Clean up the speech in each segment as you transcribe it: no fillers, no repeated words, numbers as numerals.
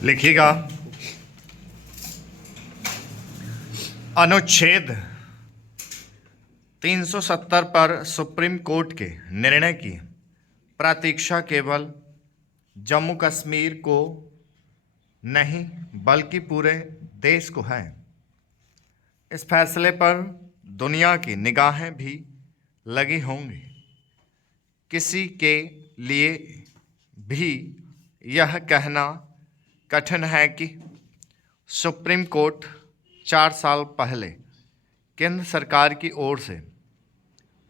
लिखिएगा। अनुच्छेद 370 पर सुप्रीम कोर्ट के निर्णय की प्रतीक्षा केवल जम्मू कश्मीर को नहीं बल्कि पूरे देश को है। इस फैसले पर दुनिया की निगाहें भी लगी होंगी। किसी के लिए भी यह कहना कठिन है कि सुप्रीम कोर्ट 4 साल पहले केंद्र सरकार की ओर से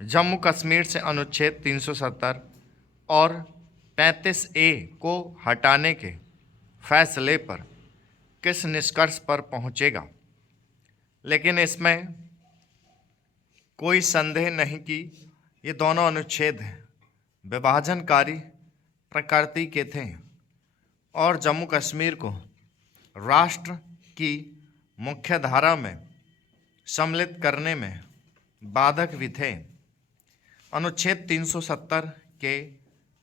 जम्मू कश्मीर से अनुच्छेद 370 और 35A को हटाने के फैसले पर किस निष्कर्ष पर पहुंचेगा। लेकिन इसमें कोई संदेह नहीं कि ये दोनों अनुच्छेद विभाजनकारी प्रकृति के थे और जम्मू कश्मीर को राष्ट्र की मुख्य धारा में सम्मिलित करने में बाधक भी थे। अनुच्छेद 370 के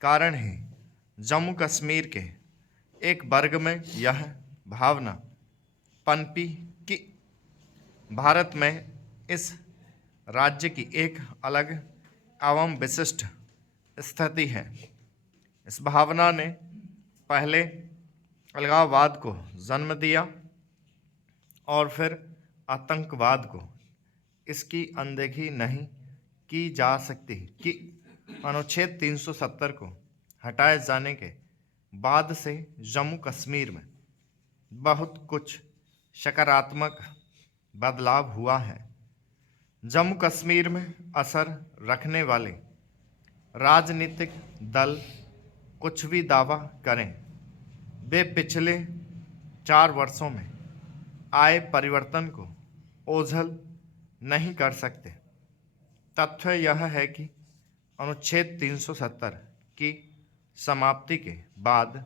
कारण ही जम्मू कश्मीर के एक वर्ग में यह भावना पनपी कि भारत में इस राज्य की एक अलग एवं विशिष्ट स्थिति है। इस भावना ने पहले अलगाववाद को जन्म दिया और फिर आतंकवाद को। इसकी अनदेखी नहीं की जा सकती कि अनुच्छेद 370 को हटाए जाने के बाद से जम्मू कश्मीर में बहुत कुछ सकारात्मक बदलाव हुआ है। जम्मू कश्मीर में असर रखने वाले राजनीतिक दल कुछ भी दावा करें, वे पिछले 4 वर्षों में आए परिवर्तन को ओझल नहीं कर सकते। तथ्य यह है कि अनुच्छेद 370 की समाप्ति के बाद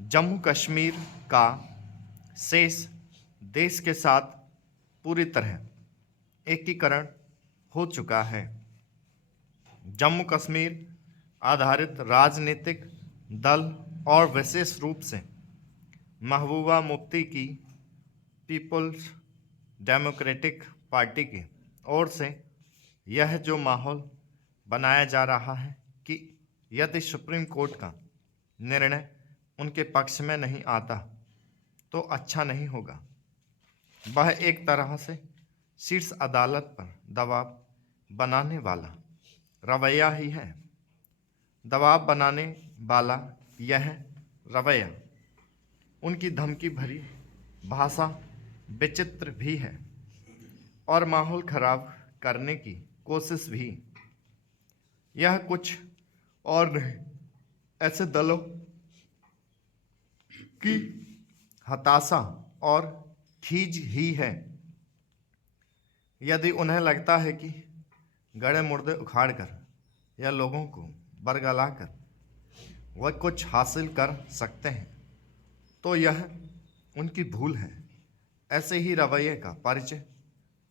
जम्मू कश्मीर का शेष देश के साथ पूरी तरह एकीकरण हो चुका है। जम्मू कश्मीर आधारित राजनीतिक दल और विशेष रूप से महबूबा मुफ्ती की पीपल्स डेमोक्रेटिक पार्टी की ओर से यह जो माहौल बनाया जा रहा है कि यदि सुप्रीम कोर्ट का निर्णय उनके पक्ष में नहीं आता तो अच्छा नहीं होगा। वह एक तरह से शीर्ष अदालत पर दबाव बनाने वाला रवैया ही है। दबाव बनाने वाला यह रवैया, उनकी धमकी भरी भाषा विचित्र भी है और माहौल खराब करने की कोशिश भी। यह कुछ और नहीं, ऐसे दलों की हताशा और खीज ही है। यदि उन्हें लगता है कि गड़े मुर्दे उखाड़कर या लोगों को बरगलाकर वह कुछ हासिल कर सकते हैं तो यह उनकी भूल है। ऐसे ही रवैये का परिचय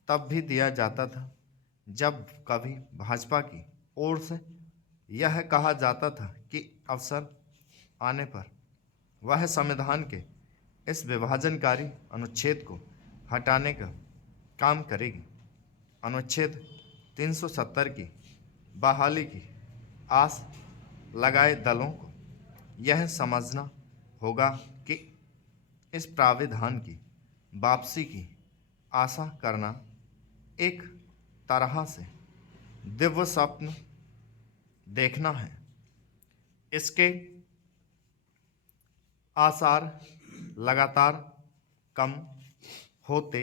तब भी दिया जाता था जब कभी भाजपा की ओर से यह कहा जाता था कि अवसर आने पर वह संविधान के इस विभाजनकारी अनुच्छेद को हटाने का काम करेगी। अनुच्छेद 370 की बहाली की आस लगाए दलों को यह समझना होगा कि इस प्राविधान की वापसी की आशा करना एक तरह से दिव्य स्वप्न देखना है। इसके आसार लगातार कम होते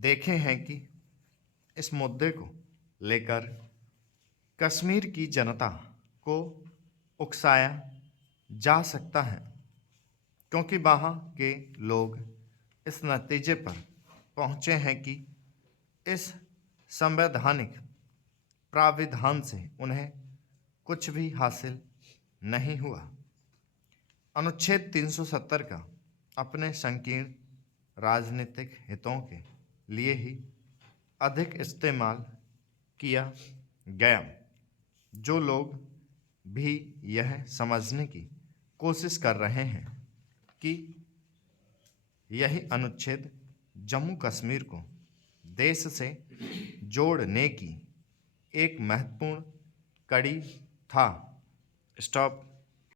देखे हैं कि इस मुद्दे को लेकर कश्मीर की जनता को उकसाया जा सकता है, क्योंकि वहाँ के लोग इस नतीजे पर पहुँचे हैं कि इस संवैधानिक प्राविधान से उन्हें कुछ भी हासिल नहीं हुआ। अनुच्छेद 370 का अपने संकीर्ण राजनीतिक हितों के लिए ही अधिक इस्तेमाल किया गया। जो लोग भी यह समझने की कोशिश कर रहे हैं कि यही अनुच्छेद जम्मू कश्मीर को देश से जोड़ने की एक महत्वपूर्ण कड़ी था। स्टॉप।